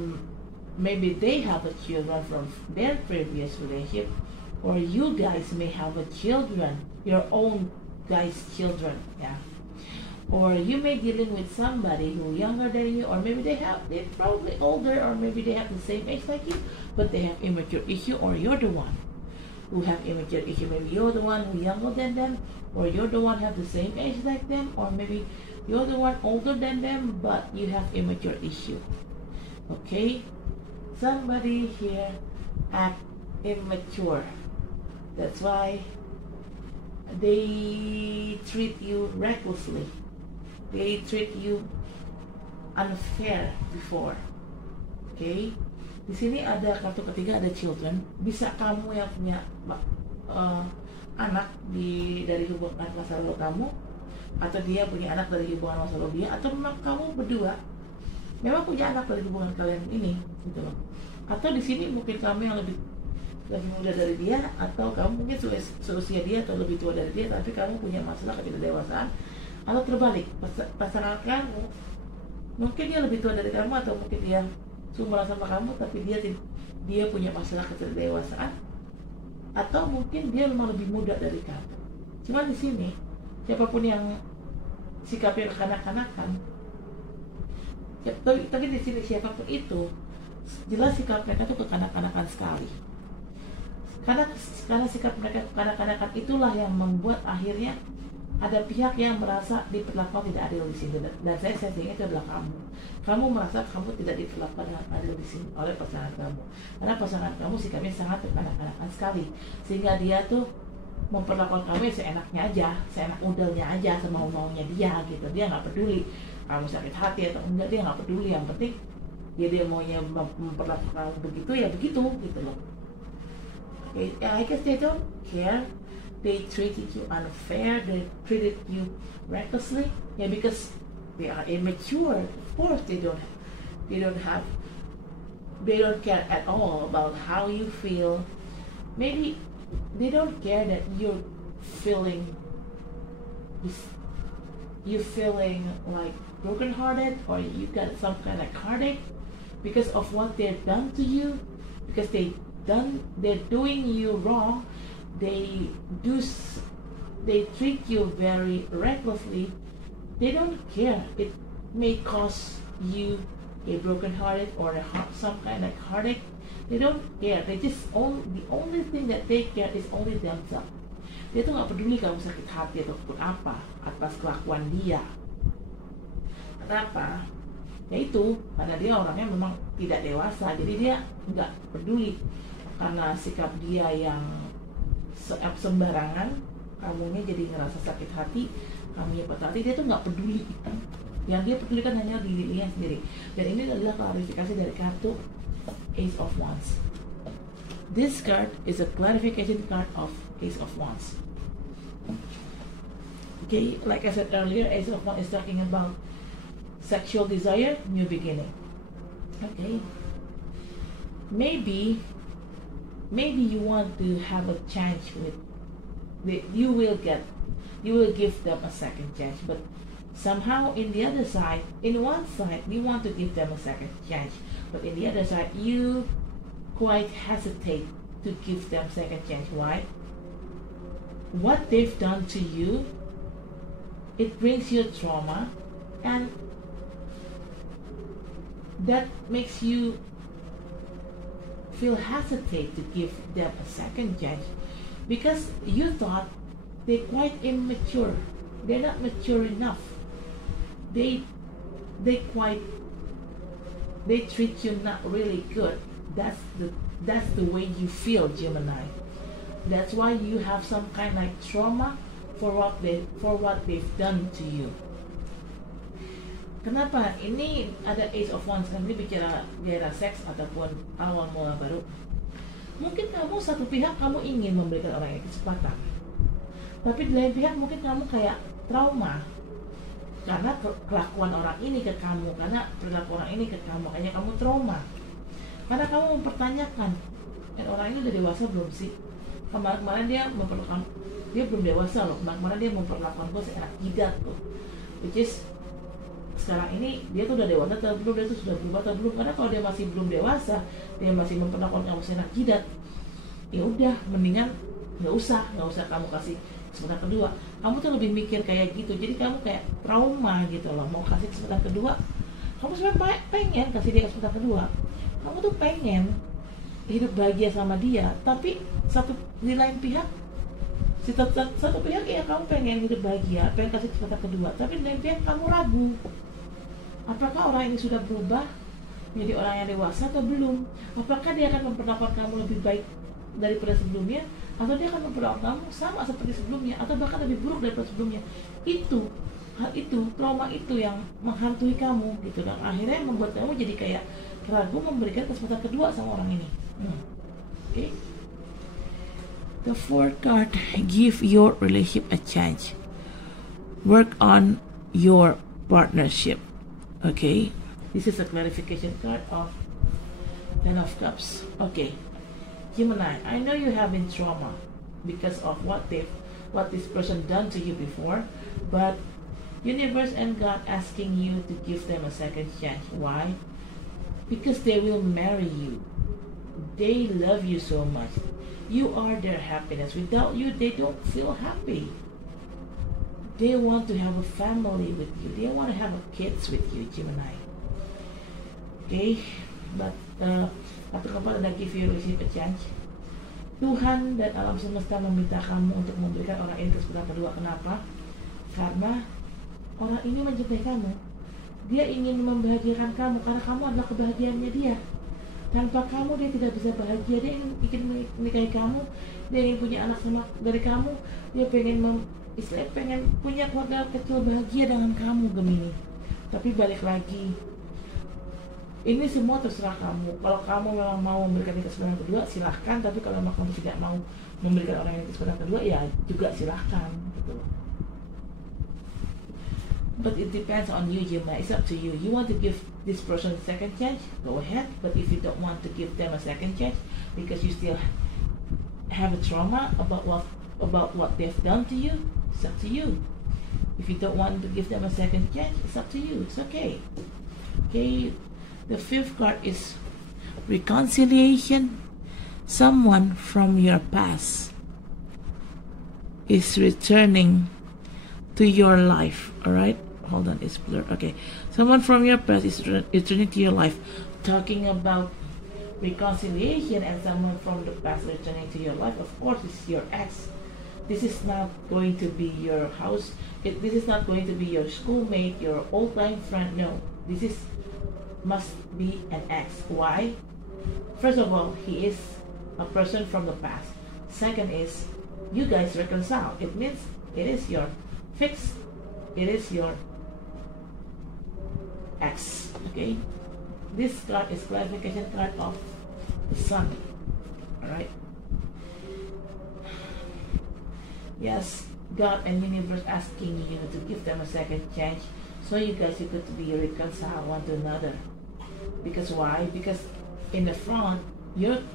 maybe they have a children from their previous relationship, or you guys may have a children, your own guys' children, yeah. Or you may dealing with somebody who younger than you, or maybe they're probably older, or maybe they have the same age like you, but they have immature issue, or you're the one who have immature issue. Maybe you're the one who younger than them, or you're the one have the same age like them, or maybe you're the one older than them, but you have immature issue. Okay, somebody here act immature. That's why they treat you recklessly. They treat you unfair before. Okay, di sini ada kartu ketiga, ada children. Bisa kamu yang punya anak dari hubungan masa lalu kamu, atau dia punya anak dari hubungan masa lalu dia, atau memang kamu berdua memang punya anak dari hubungan kalian ini, gitu loh. Atau di sini mungkin kamu yang lebih muda dari dia, atau kamu mungkin seusia dia atau lebih tua dari dia, tapi kamu punya masalah ketidakdewasaan, atau terbalik, pasangan kamu mungkin dia lebih tua dari kamu, atau mungkin dia seumuran sama kamu, tapi dia punya masalah ketidakdewasaan, atau mungkin dia memang lebih muda dari kamu. Cuma di sini siapapun yang sikapnya kekanak-kanakan, tapi di sini siapapun itu jelas sikap mereka itu kekanak-kanakan sekali. Karena sikap mereka kekanak-kanakan itulah yang membuat akhirnya ada pihak yang merasa diperlakukan tidak adil di sini, dan saya sensingnya itu adalah kamu. Kamu merasa kamu tidak diperlakukan dengan adil di sini oleh pasangan kamu, karena pasangan kamu sikapnya sangat kekanak-kanakan sekali, sehingga dia tuh memperlakukan kamu seenaknya aja, seenak udelnya aja, semau-maunya dia gitu. Dia nggak peduli kamu sakit hati atau enggak, dia nggak peduli. Yang penting dia maunya memperlakukan kamu begitu ya begitu gitu loh. Okay, I guess they don't care. They treated you unfair, they treated you recklessly. Yeah, because they are immature. Of course, they don't care at all about how you feel. Maybe they don't care that you're feeling like brokenhearted, or you got some kind of heartache because of what they've done to you, because they're doing you wrong. They treat you very recklessly. They don't care. It may cause you a brokenhearted or some kind of heartache. They don't care. The only thing that they care is only themselves. Dia tuh nggak peduli kamu sakit hati ataupun apa atas kelakuan dia. Kenapa? Yaitu karena dia orangnya memang tidak dewasa, jadi dia nggak peduli karena sikap dia yang sembarangan. Kamunya jadi ngerasa sakit hati, kamunya patah hati, dia tuh nggak peduli. Yang dia pedulikan hanya diri dia sendiri. Dan ini adalah klarifikasi dari kartu Ace of Wands. This card is a clarification card of Ace of Wands. Okay, like I said earlier, Ace of Wands is talking about sexual desire, new beginning. Okay, maybe you want to have a chance you will give them a second chance, but somehow in one side you want to give them a second chance, but in the other side you quite hesitate to give them second chance. Why? What they've done to you, it brings you trauma, and that makes you feel hesitate to give them a second chance because you thought they're quite immature. They're not mature enough. They treat you not really good. That's the way you feel, Gemini. That's why you have some kind of like trauma for what they've done to you. Kenapa? Ini ada Ace of Wands, kan ini bicara daerah seks ataupun awal mula baru. Mungkin kamu satu pihak kamu ingin memberikan orang ini kesempatan, tapi di lain pihak mungkin kamu kayak trauma karena kelakuan orang ini ke kamu, karena perilaku orang ini ke kamu, makanya kamu trauma. Karena kamu mempertanyakan, orang ini udah dewasa belum sih? Kemarin dia memperlakukan, dia belum dewasa loh. Kemarin dia memperlakukan gue seenak jidat tuh, which is sekarang ini dia tuh udah dewasa atau belum, dia tuh sudah berubah atau belum. Karena kalau dia masih belum dewasa, dia masih memperlakukan kamu seenak jidat, ya udah mendingan nggak usah kamu kasih kesempatan kedua. Kamu tuh lebih mikir kayak gitu, jadi kamu kayak trauma gitu loh. Mau kasih kesempatan kedua, kamu sebenarnya pengen kasih dia kesempatan kedua, kamu tuh pengen hidup bahagia sama dia, tapi di lain pihak satu pihak ya kamu pengen hidup bahagia, pengen kasih kesempatan kedua, tapi di lain pihak kamu ragu apakah orang ini sudah berubah menjadi orang yang dewasa atau belum, apakah dia akan memperlakukan kamu lebih baik daripada sebelumnya, atau dia akan memperlakukan kamu sama seperti sebelumnya, atau bahkan lebih buruk daripada sebelumnya. Hal itu, trauma itu yang menghantui kamu gitu, dan akhirnya membuat kamu jadi kayak ragu memberikan kesempatan kedua sama orang ini. Okay. The fourth card, give your relationship a chance. Work on your partnership. Okay. This is a clarification card of Ten of Cups. Okay. Gemini, I know you have been trauma because of what this person done to you before, but universe and God asking you to give them a second chance. Why? Because they will marry you. They love you so much. You are their happiness. Without you, they don't feel happy. They want to have a family with you. They want to have kids with you, Gemini. Okay, but satu keempat ada give you a chance. Tuhan dan alam semesta meminta kamu untuk memberikan orang ini kesempatan kedua. Kenapa? Karena orang ini mencintai kamu. Dia ingin membahagiakan kamu karena kamu adalah kebahagiaannya dia. Tanpa kamu dia tidak bisa bahagia. Dia ingin menikahi kamu, dia ingin punya anak sama dari kamu, dia pengen punya keluarga kecil bahagia dengan kamu, Gemini. Tapi balik lagi, ini semua terserah kamu. Kalau kamu memang mau memberikan kesempatan kedua, silahkan. Tapi kalau memang kamu tidak mau memberikan orang yang kesempatan kedua, ya juga silahkan gitu. But it depends on you, Yuma. It's up to you. You want to give this person a second chance, go ahead. But if you don't want to give them a second chance because you still have a trauma about what they've done to you, it's up to you. If you don't want to give them a second chance, it's up to you. It's okay. Okay. The fifth card is reconciliation. Someone from your past is returning to your life. All right. Hold on, it's blurred. Okay, someone from your past is returning to your life. Talking about reconciliation and someone from the past returning to your life, of course, it's your ex. This is not going to be your house. This is not going to be your schoolmate, your old-time friend. No, this must be an ex. Why? First of all, he is a person from the past. Second is, you guys reconcile. It means it is your fix. It is your X. Okay, this card is clarification card of the Sun. All right. Yes, God and universe asking you to give them a second chance, so you guys could be reconciled one to another. Because why? Because in the front, your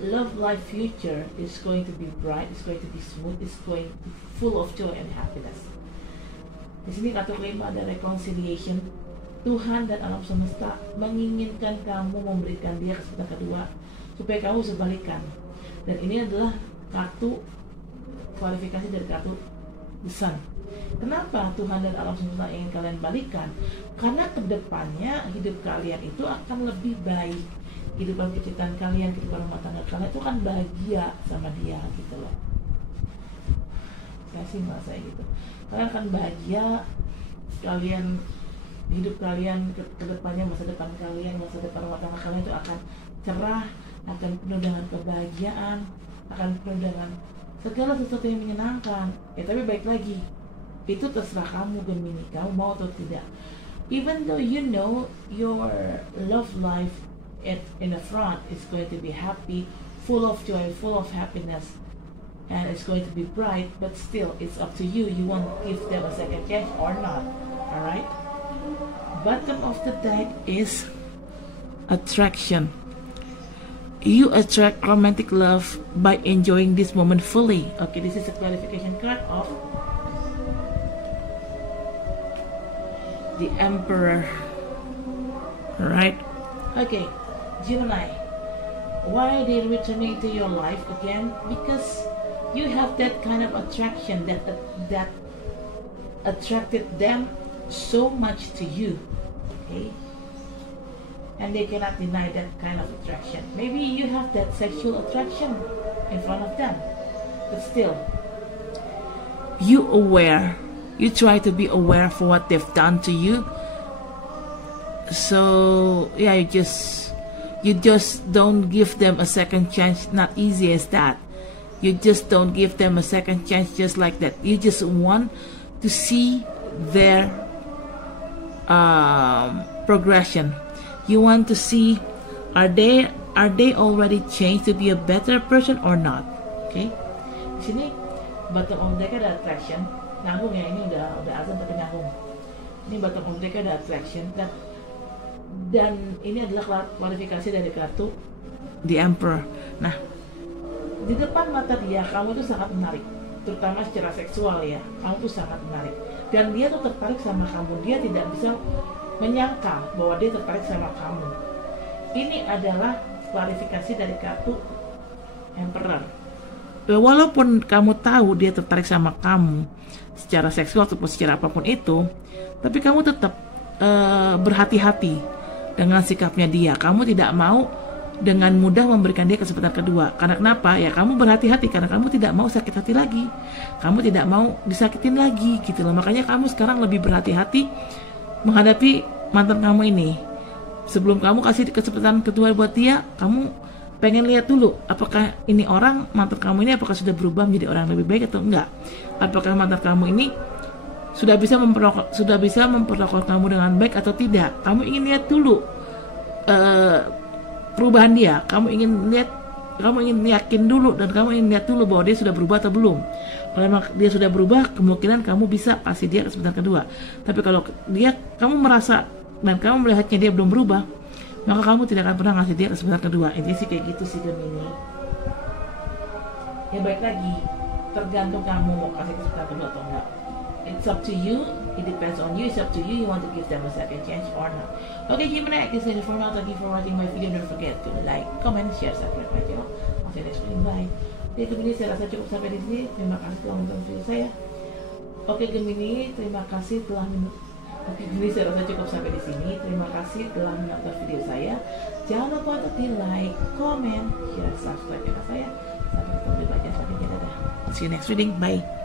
love life future is going to be bright. It's going to be smooth. It's going to be full of joy and happiness. Di sini kartu kelima ada reconciliation. Tuhan dan alam semesta menginginkan kamu memberikan dia kesempatan kedua supaya kamu bisa balikan. Dan ini adalah kartu klarifikasi dari kartu The Sun. Kenapa Tuhan dan alam semesta ingin kalian balikan? Karena kedepannya hidup kalian itu akan lebih baik. Kehidupan percintaan kalian, kehidupan rumah tangga kalian itu kan bahagia sama dia gitu loh. Saya sih merasa gitu. Kalian akan bahagia, kalian hidup kalian ke depannya, masa depan kalian, masa depan rumah tangga kalian itu akan cerah, akan penuh dengan kebahagiaan, akan penuh dengan segala sesuatu yang menyenangkan. Tapi baik lagi, itu terserah kamu Gemini, kamu mau atau tidak. Even though you know your love life in the front is going to be happy, full of joy, full of happiness, and it's going to be bright, but still it's up to you. You want to give them a second chance or not. Alright? Bottom of the deck is attraction. You attract romantic love by enjoying this moment fully. Okay, this is a clarification card of the Emperor. Alright? Okay, Gemini. Why are they returning to your life again? Because you have that kind of attraction that attracted them so much to you. Okay, and they cannot deny that kind of attraction. Maybe you have that sexual attraction in front of them, but still you try to be aware for what they've done to you. So yeah, you just don't give them a second chance. Not easy as that. You just don't give them a second chance just like that. You just want to see their progression. You want to see, are they already changed to be a better person or not? Okay. Di sini bottom of deck ada attraction, nyambung ya, ini udah azan tapi nyambung. Ini bottom of deck ada attraction dan ini adalah klarifikasi dari kartu The Emperor. Nah, di depan mata dia kamu tuh sangat menarik, terutama secara seksual ya. Kamu tuh sangat menarik dan dia tuh tertarik sama kamu. Dia tidak bisa menyangka bahwa dia tertarik sama kamu. Ini adalah klarifikasi dari kartu Emperor. Walaupun kamu tahu dia tertarik sama kamu secara seksual ataupun secara apapun itu, tapi kamu tetap berhati-hati dengan sikapnya dia. Kamu tidak mau dengan mudah memberikan dia kesempatan kedua. Karena kenapa? Ya kamu berhati-hati karena kamu tidak mau sakit hati lagi. Kamu tidak mau disakitin lagi gitu loh. Makanya kamu sekarang lebih berhati-hati menghadapi mantan kamu ini. Sebelum kamu kasih kesempatan kedua buat dia, kamu pengen lihat dulu apakah ini orang, mantan kamu ini apakah sudah berubah menjadi orang lebih baik atau enggak. Apakah mantan kamu ini sudah bisa memperlakukan kamu dengan baik atau tidak. Kamu ingin lihat dulu perubahan dia. Kamu ingin yakin dulu dan kamu ingin lihat dulu bahwa dia sudah berubah atau belum. Kalau emang dia sudah berubah, kemungkinan kamu bisa kasih dia kesempatan kedua. Tapi kalau kamu merasa dan kamu melihatnya dia belum berubah, maka kamu tidak akan pernah ngasih dia kesempatan kedua. Intinya sih kayak gitu sih Gemini. Ya baik lagi, tergantung kamu mau kasih kesempatan kedua atau enggak. It's up to you, it depends on you, it's up to you, you want to give them a second chance or not. Okay Gemini, this is it for now. Thank you for watching my video. Don't forget to like, comment, share, subscribe my channel. I'll see you next video, bye. Oke Gemini, saya rasa cukup sampai di sini. Terima kasih telah menonton video saya. Oke Gemini, terima kasih telah Oke Gemini, saya rasa cukup sampai di sini. Terima kasih telah menonton video saya. Jangan lupa untuk di like, comment, share, subscribe channel saya. Sampai ketemu di bagian selanjutnya. Dadah. See you next reading. Bye.